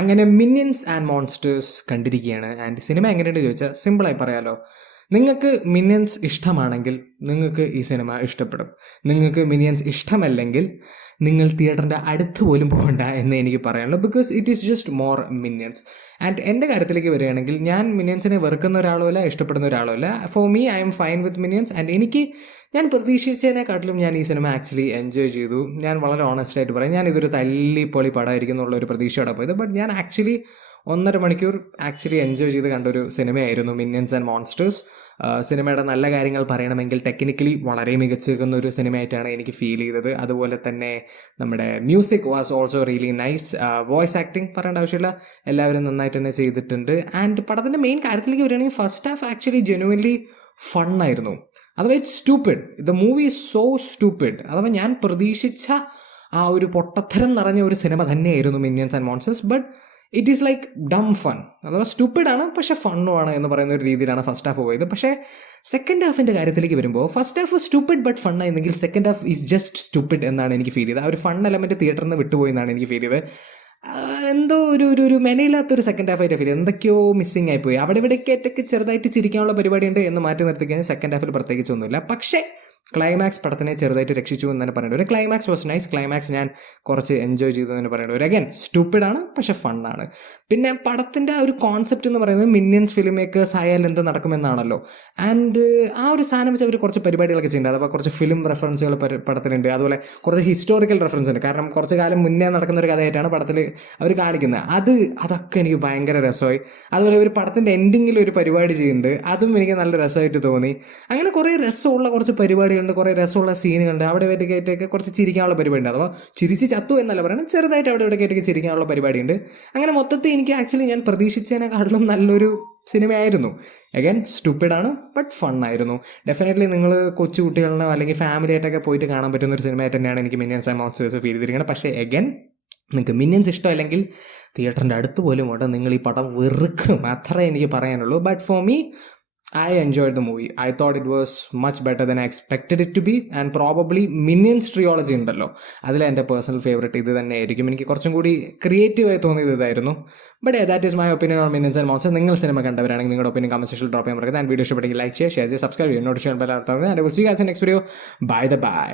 അങ്ങനെ Minions and Monsters കണ്ടിരിക്കുകയാണ്. And cinema എങ്ങനെയുണ്ട് ചോദിച്ചാൽ സിമ്പിളായി പറയാലോ, നിങ്ങൾക്ക് മിനിയൻസ് ഇഷ്ടമാണെങ്കിൽ നിങ്ങൾക്ക് ഈ സിനിമ ഇഷ്ടപ്പെടും. നിങ്ങൾക്ക് മിനിയൻസ് ഇഷ്ടമല്ലെങ്കിൽ നിങ്ങൾ തിയേറ്ററിൻ്റെ അടുത്ത് പോലും പോകണ്ട എന്ന് എനിക്ക് പറയാനുള്ളൂ. Because it is just more minions. And എൻ്റെ കാര്യത്തിലേക്ക് വരികയാണെങ്കിൽ ഞാൻ മിനിയൻസിനെ വെറുക്കുന്ന ഒരാളോ അല്ല, ഇഷ്ടപ്പെടുന്ന ഒരാളോ അല്ല. For me I am fine with minions. And ഞാൻ പ്രതീക്ഷിച്ചതിനെക്കാട്ടിലും ഞാൻ ഈ സിനിമ ആക്ച്വലി എൻജോയ് ചെയ്തു. ഞാൻ വളരെ ഓണസ്റ്റ് ആയിട്ട് പറയാം, ഞാൻ ഇതൊരു തല്ലിപ്പൊളി പടമായിരിക്കും എന്നുള്ള ഒരു പ്രതീക്ഷയോടെ പോയത്. ബട്ട് ഞാൻ ആക്ച്വലി 1.5 മണിക്കൂർ ആക്ച്വലി എൻജോയ് ചെയ്ത് കണ്ടൊരു സിനിമയായിരുന്നു മിനിയൻസ് ആൻഡ് മോൺസ്റ്റേഴ്സ്. സിനിമയുടെ നല്ല കാര്യങ്ങൾ പറയണമെങ്കിൽ ടെക്നിക്കലി വളരെ മികച്ചു നിൽക്കുന്ന ഒരു സിനിമയായിട്ടാണ് എനിക്ക് ഫീൽ ചെയ്തത്. അതുപോലെ തന്നെ നമ്മുടെ music was also really nice. Voice acting പറയേണ്ട ആവശ്യമില്ല, എല്ലാവരും നന്നായിട്ട് തന്നെ ചെയ്തിട്ടുണ്ട്. ആൻഡ് പടത്തിൻ്റെ മെയിൻ കാര്യത്തിലേക്ക് വരികയാണെങ്കിൽ ഫസ്റ്റ് ഹാഫ് ആക്ച്വലി ജെനുവൻലി ഫണ്ണായിരുന്നു. അഥവാ it's stupid, the movie is so stupid. അഥവാ ഞാൻ പ്രതീക്ഷിച്ച ആ ഒരു പൊട്ടത്തരം നിറഞ്ഞ ഒരു സിനിമ തന്നെയായിരുന്നു Minions and Monsters. But it is like dumb fun. അഥവാ സ്റ്റുപ്പിഡാണ് പക്ഷേ ഫണ്ണുമാണ് എന്ന് പറയുന്ന ഒരു രീതിയിലാണ് ഫസ്റ്റ് ഹാഫ് പോയത്. പക്ഷേ സെക്കൻഡ് ഹാഫിൻ്റെ കാര്യത്തിലേക്ക് വരുമ്പോൾ ഫസ്റ്റ് ഹാഫ് സ്റ്റുപ്പിഡ് ബട്ട് ഫണ്ണായിരുന്നെങ്കിൽ second half is just stupid എന്നാണ് എനിക്ക് ഫീൽ ചെയ്തത്. ആ ഒരു ഫൺ എലമെൻറ്റ് തിയേറ്ററിൽ നിന്ന് വിട്ടുപോയി എന്നാണ് എനിക്ക് ഫീൽ ചെയ്തത്. എന്തോ ഒരു മെനയില്ലാത്തൊരു സെക്കൻഡ് ഹാഫ് ആയിട്ട് ഫീൽ ചെയ്തു. എന്തൊക്കെയോ മിസ്സിങ് ആയിപ്പോയി. അവിടെ ഇവിടേക്കൊക്കെ ചെറുതായിട്ട് ചിരിക്കാനുള്ള പരിപാടിയുണ്ട് എന്ന് മാറ്റി നിർത്തി കഴിഞ്ഞാൽ സെക്കൻഡ് ഹാഫിൽ പ്രത്യേകിച്ചൊന്നുമില്ല. പക്ഷേ ക്ലൈമാക്സ് പടത്തിനെ ചെറുതായിട്ട് രക്ഷിച്ചു എന്ന് തന്നെ പറയേണ്ടി വരും. Climax was nice. ക്ലൈമാക്സ് ഞാൻ കുറച്ച് എൻജോയ് ചെയ്തു എന്ന് പറയേണ്ടി വരും. അഗൈൻ സ്റ്റുപ്പിഡാണ് പക്ഷെ ഫണ്ണാണ്. പിന്നെ പടത്തിൻ്റെ ആ ഒരു കോൺസെപ്റ്റ് എന്ന് പറയുന്നത് മിനിയൻസ് ഫിലിം മേക്കേഴ്സ് ആയാൽ എന്ത് നടക്കുമെന്നാണല്ലോ. ആൻഡ് ആ ഒരു സാധനം വെച്ച് അവർ കുറച്ച് പരിപാടികളൊക്കെ ചെയ്യുന്നുണ്ട്. അഥവാ കുറച്ച് ഫിലിം റെഫറൻസുകൾ പടത്തിലുണ്ട്. അതുപോലെ കുറച്ച് ഹിസ്റ്റോറിക്കൽ റെഫറൻസ് ഉണ്ട്. കാരണം കുറച്ച് കാലം മുന്നേ നടക്കുന്ന ഒരു കഥയായിട്ടാണ് പടത്തിൽ അവർ കാണിക്കുന്നത്. അതൊക്കെ എനിക്ക് ഭയങ്കര രസമായി. അതുപോലെ ഒരു പടത്തിൻ്റെ എൻഡിങ്ങിൽ ഒരു പരിപാടി ചെയ്യുന്നുണ്ട്, അതും എനിക്ക് നല്ല രസമായിട്ട് തോന്നി. അങ്ങനെ കുറേ രസമുള്ള കുറച്ച് പരിപാടികളുണ്ട്, കുറേ രസമുള്ള സീനുകളുണ്ട്. അവിടെ ഇവിടേക്കൊക്കെ കുറച്ച് ചിരിക്കാനുള്ള പരിപാടിയുണ്ട്. അഥവാ ചിരിച്ച് ചത്തു എന്നല്ല പറയുന്നത്, ചെറുതായിട്ട് അവിടെ ഇവിടേക്കൊക്കെ ചിരിക്കാനുള്ള പരിപാടിയുണ്ട്. അങ്ങനെ മൊത്തത്തിൽ എനിക്ക് ആക്ച്വലി ഞാൻ പ്രതീക്ഷിച്ചതിനെക്കാട്ടിലും നല്ലൊരു സിനിമയായിരുന്നു. അഗൈൻ സ്റ്റുപ്പിഡാണ് ബട്ട് ഫണ്ണായിരുന്നു. ഡെഫിനറ്റ്ലി നിങ്ങൾ കൊച്ചു കുട്ടികളിനോ അല്ലെങ്കിൽ ഫാമിലി ആയിട്ടൊക്കെ പോയിട്ട് കാണാൻ പറ്റുന്ന ഒരു സിനിമയായിട്ട് തന്നെയാണ് എനിക്ക് മിനിയൻസ് ആൻഡ് മോൺസ്റ്റേഴ്സ് ഫീൽ ചെയ്തിരിക്കുന്നത്. പക്ഷേ അഗൈൻ നിങ്ങൾക്ക് മിനിയൻസ് ഇഷ്ടമല്ലെങ്കിൽ തിയേറ്ററിൻ്റെ അടുത്ത് പോലും കൊണ്ട് നിങ്ങൾ ഈ പടം വെറുക്കും, അത്രേ എനിക്ക് പറയാനുള്ളൂ. But for me I enjoyed the movie. I thought it was much better than I expected it to be. And probably Minions trilogy ഉണ്ടല്ലോ, അതിൽ എൻ്റെ പേഴ്സണൽ ഫേവറേറ്റ് ഇത് തന്നെ ആയിരിക്കും. എനിക്ക് കുറച്ചും കൂടി ക്രിയേറ്റീവായി തോന്നിയത് ഇതായിരുന്നു. But that is my opinion on Minions and Monsters. നിങ്ങൾ സിനിമ കണ്ടവരാണെങ്കിൽ നിങ്ങളുടെ ഒപ്പീനിയൻ കമന്റ് സെക്ഷനിൽ ഡ്രോപ്പ് ചെയ്യാൻ പറയുന്നത്. ആൻഡ് വീഡിയോ ഇഷ്ടപ്പെട്ടെങ്കിൽ ലൈക്ക് ചെയ്യുക, ഷെയർ ചെയ്യുക, സബ്സ്ക്രൈബ് ചെയ്യുക, നോട്ടിഫിക്കേഷൻ ബെൽ അമർത്തുക. And I will see you guys in next video. By.